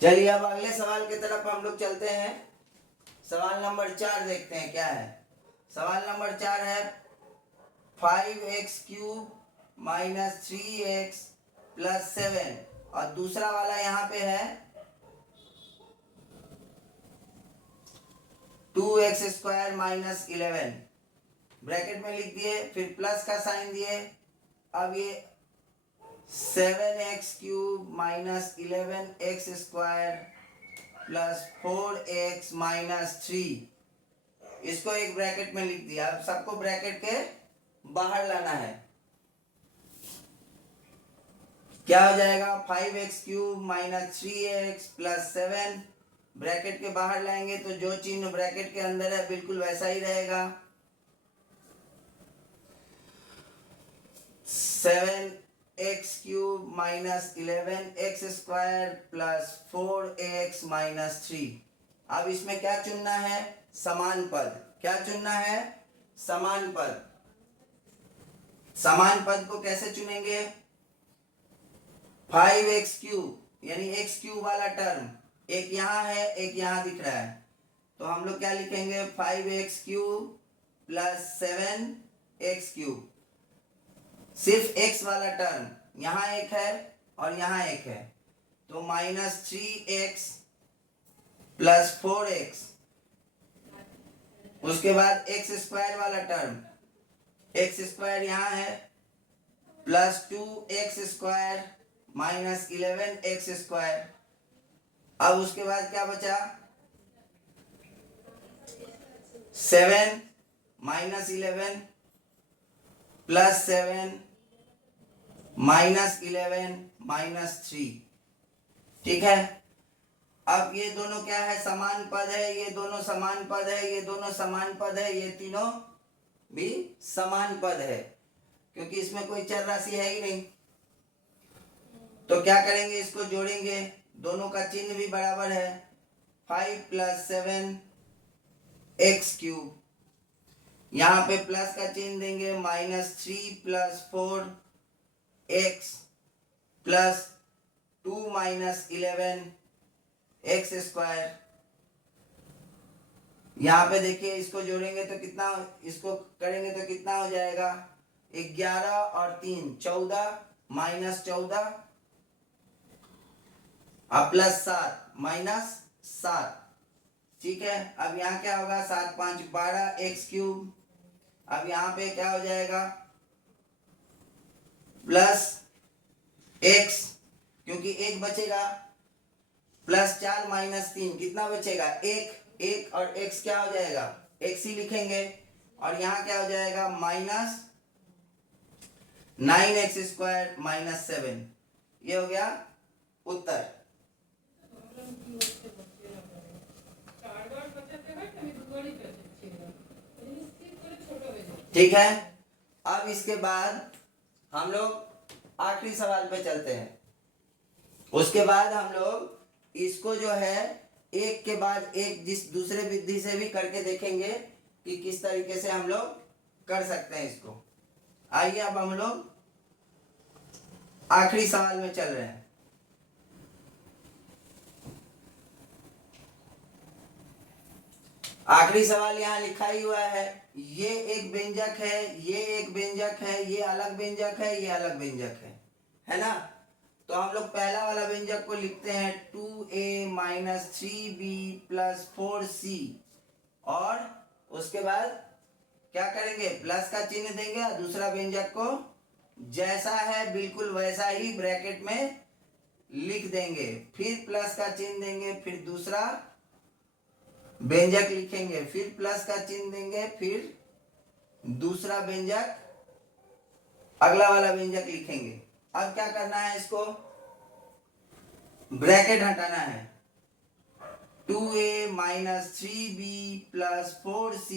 चलिए अब अगले सवाल की तरफ हम लोग चलते हैं। सवाल नंबर 4 देखते हैं क्या है। सवाल नंबर 4 है 5x³ माइनस 3x प्लस 7 और दूसरा वाला यहाँ पे है 2x² माइनस 11। ब्रैकेट में लिख दिए, फिर प्लस का साइन दिए। अब ये 7x³ minus 11x² plus 4x minus 3, इसको एक ब्रैकेट में लिख दिया। अब सबको ब्रैकेट के बाहर लाना है। क्या हो जाएगा 5x³ minus 3x plus 7, bracket के बाहर लाएंगे तो जो चिन्ह ब्रैकेट के अंदर है बिल्कुल वैसा ही रहेगा। 7x³ minus 11x² plus 4x minus 3। अब इसमें क्या चुनना है? समान पद। क्या चुनना है? समान पद। समान पद को कैसे चुनेंगे? 5x³ यानी x³ वाला टर्म एक यहाँ है, एक यहाँ दिख रहा है, तो हम लोग क्या लिखेंगे 5x³ प्लस 7x³। सिर्फ x वाला टर्म यहाँ एक है और यहाँ एक है, तो माइनस 3x प्लस 4x। उसके बाद x² वाला टर्म, x² यहाँ है, प्लस 2x² माइनस 11x²। अब उसके बाद क्या बचा? 7 माइनस 11 प्लस 7 माइनस 11 माइनस 3। ठीक है। अब ये दोनों क्या है? समान पद है। ये दोनों समान पद है, ये दोनों समान पद है, ये तीनों भी समान पद है, क्योंकि इसमें कोई चर राशि है ही नहीं। तो क्या करेंगे? इसको जोड़ेंगे, दोनों का चिन्ह भी बराबर है। 5 प्लस 7 x³, यहाँ पे प्लस का चिन्ह देंगे, minus 3 plus 4 x plus 2 minus 11 x²। यहाँ पे देखिए, इसको जोड़ेंगे तो कितना, इसको करेंगे तो कितना हो जाएगा? 11 और 3 14 माइनस 14 अब प्लस 7 माइनस 7। ठीक है। अब यहाँ क्या होगा? 7 5 12 x³। अब यहाँ पे क्या हो जाएगा? प्लस x, क्योंकि एक बचेगा, प्लस 4 माइनस 3 कितना बचेगा? 1। 1 और x क्या हो जाएगा? x ही लिखेंगे। और यहाँ क्या हो जाएगा? Minus 9x² minus 7। ये हो गया उत्तर। ठीक है। अब इसके बाद हम लोग आखिरी सवाल पे चलते हैं। उसके बाद हम लोग इसको जो है एक के बाद एक जिस दूसरे विधि से भी करके देखेंगे कि किस तरीके से हम लोग कर सकते हैं इसको। आइए अब हम लोग आखिरी सवाल में चल रहे हैं। आखिरी सवाल यहाँ लिखा ही हुआ है, ये एक व्यंजक है, ये एक व्यंजक है, ये अलग व्यंजक है, ये अलग व्यंजक है ना। तो हम लोग पहला वाला व्यंजक को लिखते हैं 2a minus 3b plus 4c, और उसके बाद क्या करेंगे? प्लस का चिन्ह देंगे और दूसरा व्यंजक को जैसा है बिल्कुल वैसा ही ब्रैकेट में लिख देंगे। फिर प्लस का चिन्ह देंगे, फिर दूसरा व्यंजक लिखेंगे, फिर प्लस का चिन्ह देंगे, फिर दूसरा व्यंजक, अगला वाला व्यंजक लिखेंगे। अब क्या करना है? इसको ब्रैकेट हटाना है। 2a minus 3b plus 4c,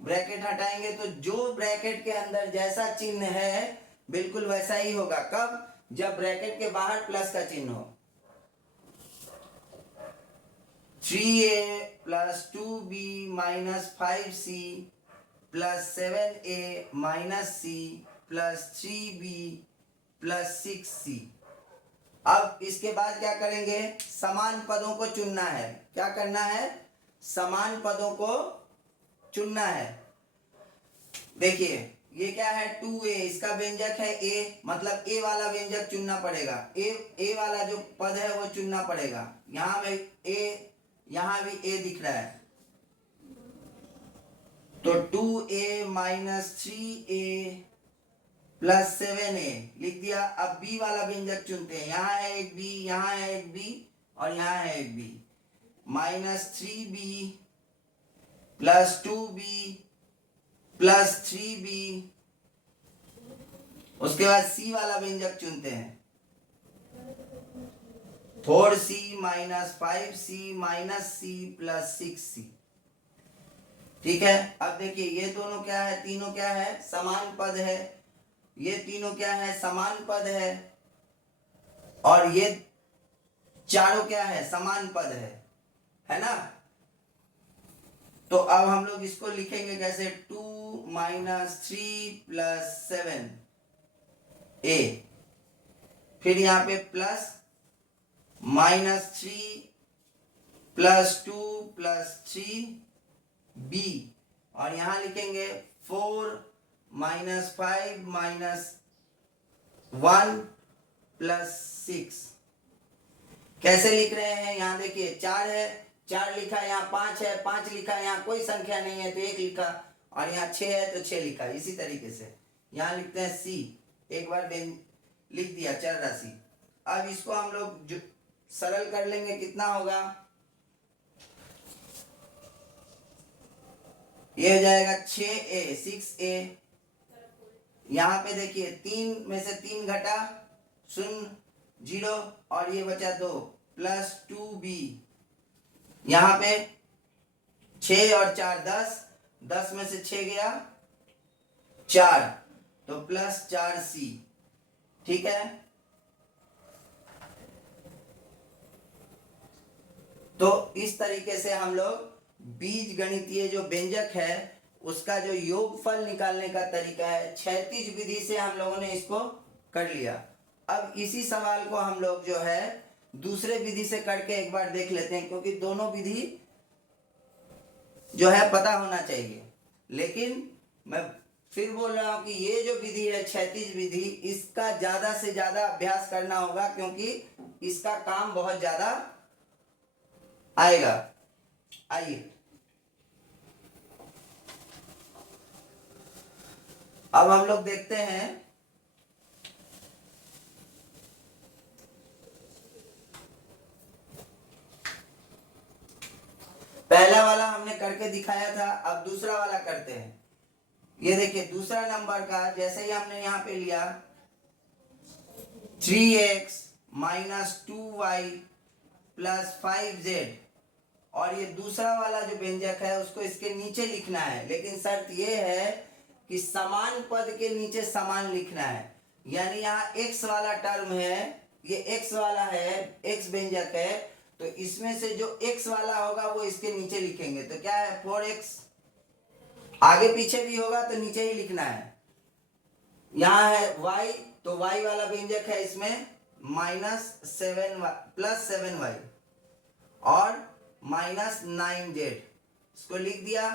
bracket हटाएंगे तो जो ब्रैकेट के अंदर जैसा चिन्ह है बिल्कुल वैसा ही होगा। कब? जब ब्रैकेट के बाहर प्लस का चिन्ह हो। 3a plus 2b minus 5c plus 7a minus c plus 3b plus 6c। अब इसके बाद क्या करेंगे, समान पदों को चुनना है। क्या करना है, समान पदों को चुनना है। देखिए ये क्या है 2a, इसका व्यंजक है a, मतलब a वाला व्यंजक चुनना पड़ेगा। a वाला जो पद है वो चुनना पड़ेगा। यहाँ में a, यहाँ भी a दिख रहा है, तो 2a minus 3a plus 7a लिख दिया। अब b वाला व्यंजक चुनते हैं। यहाँ है एक b, यहाँ है एक b और यहाँ है एक b। Minus 3b plus 2b plus 3b। उसके बाद c वाला व्यंजक चुनते हैं। 4c minus 5c minus c plus 6c। ठीक है, अब देखिए ये दोनों क्या है, तीनों क्या है, समान पद है। ये तीनों क्या है, समान पद है। और ये चारों क्या है, समान पद है ना। तो अब हम लोग इसको लिखेंगे कैसे, 2 माइनस 3 प्लस 7a, फिर यहाँ पे plus minus 3 plus 2 plus 3b, और यहाँ लिखेंगे 4 माइनस 5 माइनस 1 प्लस 6। कैसे लिख रहे हैं, यहाँ देखिए 4 है, 4 लिखा, यहाँ 5 है, 5 लिखा, यहाँ कोई संख्या नहीं है तो 1 लिखा, और यहाँ 6 है तो 6 लिखा। इसी तरीके से यहाँ लिखते हैं c, एक बार लिख दिया चर राशि। अब इसको हम लोग जो सरल कर लेंगे, कितना होगा, ये हो जाएगा 6a 6a। यहाँ पे देखिए 3 में से 3 घटा 0 0, और ये बचा 2 प्लस 2b। यहाँ पे 6 और 4 10, 10 में से 6 गया 4, तो प्लस 4c। ठीक है, तो इस तरीके से हम लोग बीज गणितीय जो व्यंजक है उसका जो योगफल निकालने का तरीका है, क्षैतिज विधि से हम लोगों ने इसको कर लिया। अब इसी सवाल को हम लोग जो है दूसरे विधि से करके एक बार देख लेते हैं, क्योंकि दोनों विधि जो है पता होना चाहिए। लेकिन मैं फिर बोल रहा हूं कि ये जो विधि है क्षैतिज विधि, इसका ज्यादा से ज्यादा अभ्यास करना होगा, क्योंकि इसका काम बहुत ज्यादा आएगा। आइए अब हम लोग देखते हैं, पहला वाला हमने करके दिखाया था, अब दूसरा वाला करते हैं। ये देखिए दूसरा नंबर का, जैसे ही हमने यहाँ पे लिया 3x minus 2y plus 5z, और ये दूसरा वाला जो व्यंजक है उसको इसके नीचे लिखना है, लेकिन शर्त ये है कि समान पद के नीचे समान लिखना है। यानी यहाँ x वाला टर्म है, ये x वाला है, x व्यंजक है, तो इसमें से जो x वाला होगा वो इसके नीचे लिखेंगे। तो क्या है 4x, आगे पीछे भी होगा तो नीचे ही लिखना है। यहाँ है y, तो y वाला व्यंजक है इसमें माइनस 7y प्लस 7y और माइनस 9z, इसको लिख दिया।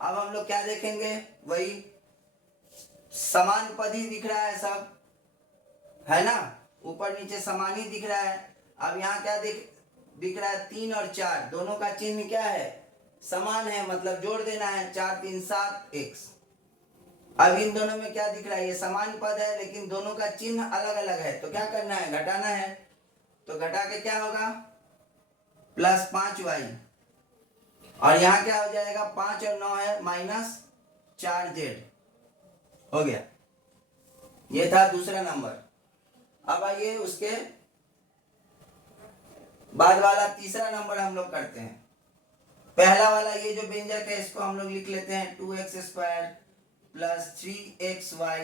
अब हम लोग क्या देखेंगे, वही समान पद ही दिख रहा है सब, है ना, ऊपर नीचे समान ही दिख रहा है। अब यहाँ क्या दिख रहा है, 3 और 4 दोनों का चिन्ह क्या है, समान है, मतलब जोड़ देना है, 4 3 7 x। अब इन दोनों में क्या दिख रहा है, ये समान पद है लेकिन दोनों का चिन्ह अलग अलग है, तो क्या करना है, घटाना है। तो घटा के क्या होगा, प्लस 5y, और यहाँ क्या हो जाएगा, 5 और 9 है माइनस 4z, हो गया। ये था दूसरा नंबर। अब आइए उसके बाद वाला तीसरा नंबर हम लोग करते हैं। पहला वाला ये जो व्यंजक है इसको हम लोग लिख लेते हैं 2x square plus 3xy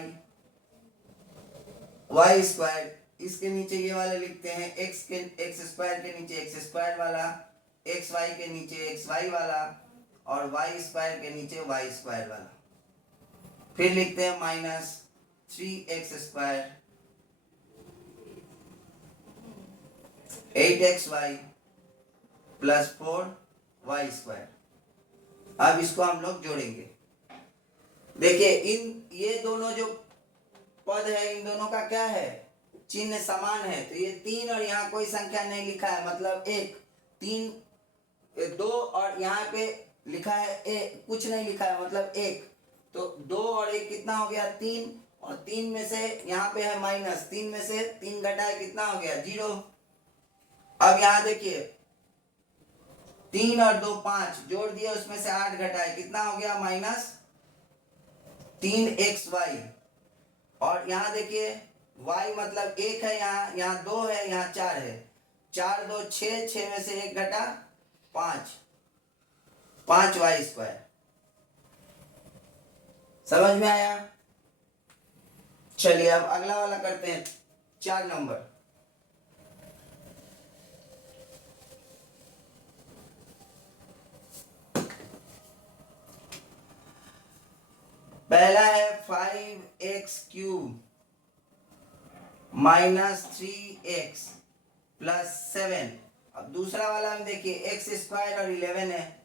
y square, इसके नीचे ये वाले लिखते हैं x स्क्वायर के नीचे x स्क्वायर वाला, xy के नीचे xy वाला, और y स्क्वायर के नीचे y स्क्वायर वाला। फिर लिखते हैं minus 3x square 8xy plus 4y²। अब इसको हम लोग जोड़ेंगे। देखिए ये दोनों जो पद है इन दोनों का क्या है, चिन्ह समान है, तो ये 3 और यहाँ कोई संख्या नहीं लिखा है मतलब 1, 3, 2 और यहाँ पे लिखा है कुछ नहीं लिखा है मतलब 1, तो 2 और 1 कितना हो गया 3, और 3 में से यहाँ पे है माइनस, 3 में से 3 घटाए कितना हो गया 0। अब यहाँ देखिए 3 और 2 5 जोड़ दिया, उसमें से 8 घटाए कितना हो गया -3xy। और यहाँ देखिए y मतलब 1 है, यहाँ 2 है, यहाँ 4 है, 4 2 6, 6 में से 1 घटा 5, 5y²। समझ में आया? चलिए अब अगला वाला करते हैं, 4 नंबर। पहला है 5x³ -3x + 7। अब दूसरा वाला में देखिए x² और 11 है,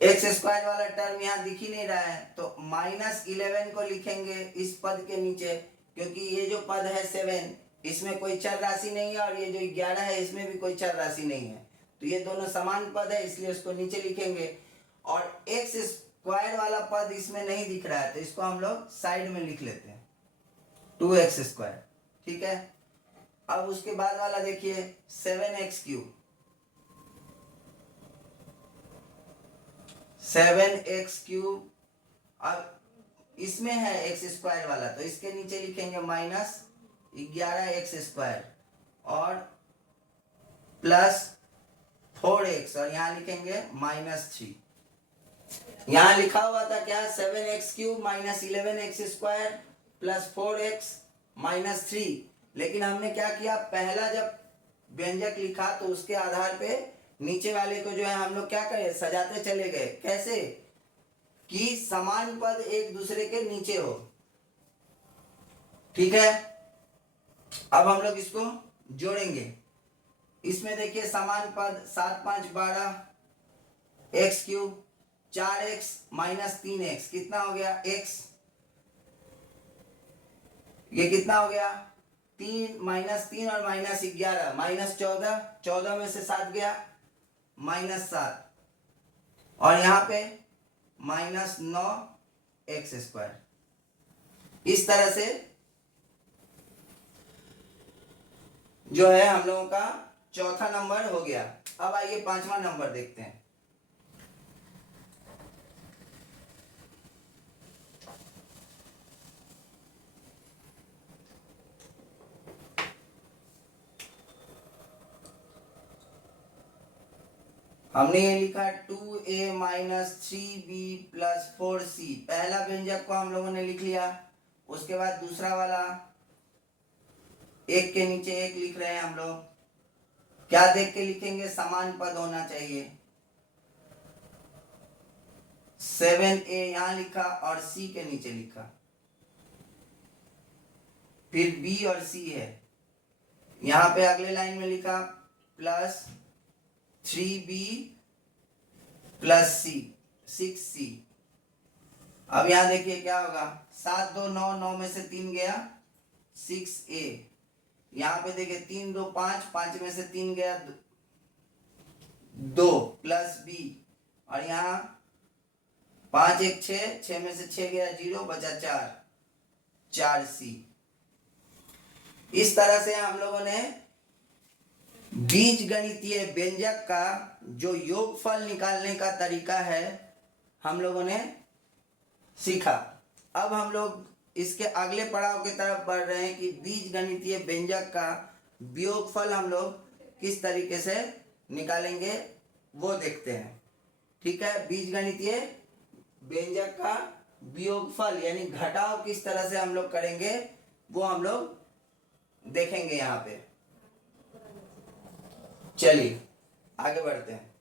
x² वाला टर्म यहाँ दिख ही नहीं रहा है, तो -11 को लिखेंगे इस पद के नीचे, क्योंकि ये जो पद है 7 इसमें कोई चर राशि नहीं है, और ये जो 11 है इसमें भी कोई चर राशि नहीं है, तो ये दोनों समान पद है इसलिए उसको नीचे लिखेंगे। और x² वाला पद इसमें नहीं दिख रहा है, तो इसको हम लोग साइड में लिख लेते हैं 2x²। ठीक है, अब उसके बाद वाला देखिए 7x³, 7x³। अब इसमें है x² वाला, तो इसके नीचे लिखेंगे -11x² और प्लस 4x, और यहाँ लिखेंगे -3। यहाँ लिखा हुआ था क्या 7x³ -11x² प्लस 4x -3, लेकिन हमने क्या किया, पहला जब व्यंजक लिखा तो उसके आधार पे नीचे वाले को जो है हम लोग क्या करें, सजाते चले गए। कैसे कि समान पद एक दूसरे के नीचे हो। ठीक है, अब हम लोग इसको जोड़ेंगे। इसमें देखिए समान पद 7 5 12 x³, 4x -3x कितना हो गया x, ये कितना हो गया 3 -3 और -11 -14, 14 में से 7 गया -7, और यहाँ पे -9x²। इस तरह से जो है हम लोगों का चौथा नंबर हो गया। अब आइए 5वां नंबर देखते हैं। हमने ये लिखा 2a - 3b + 4c। पहला व्यंजक को हम लोगों ने लिख लिया, उसके बाद दूसरा वाला एक के नीचे एक लिख रहे हैं हम लोग। क्या देख के लिखेंगे, समान पद होना चाहिए। 7a यहाँ लिखा और c के नीचे लिखा, फिर b और c है, यहाँ पे अगले लाइन में लिखा प्लस 3b + c 6c। अब यहाँ देखिए क्या होगा, 7 2 9, 9 में से 3 गया 6a। यहाँ पे देखिए 3 2 5, 5 में से 3 गया 2 प्लस b, और यहाँ 5 1 6, 6 में से 6 गया 0 बचा 4, 4c। इस तरह से हम लोगों ने बीज गणितीय व्यंजक का जो योगफल निकालने का तरीका है हम लोगों ने सीखा। अब हम लोग इसके अगले पड़ाव की तरफ बढ़ रहे हैं कि बीज गणितीय व्यंजक का वियोगफल हम लोग किस तरीके से निकालेंगे वो देखते हैं। ठीक है, बीज गणितीय व्यंजक का वियोगफल यानी घटाव किस तरह से हम लोग करेंगे वो हम लोग देखेंगे यहाँ पे। चलिए आगे बढ़ते हैं।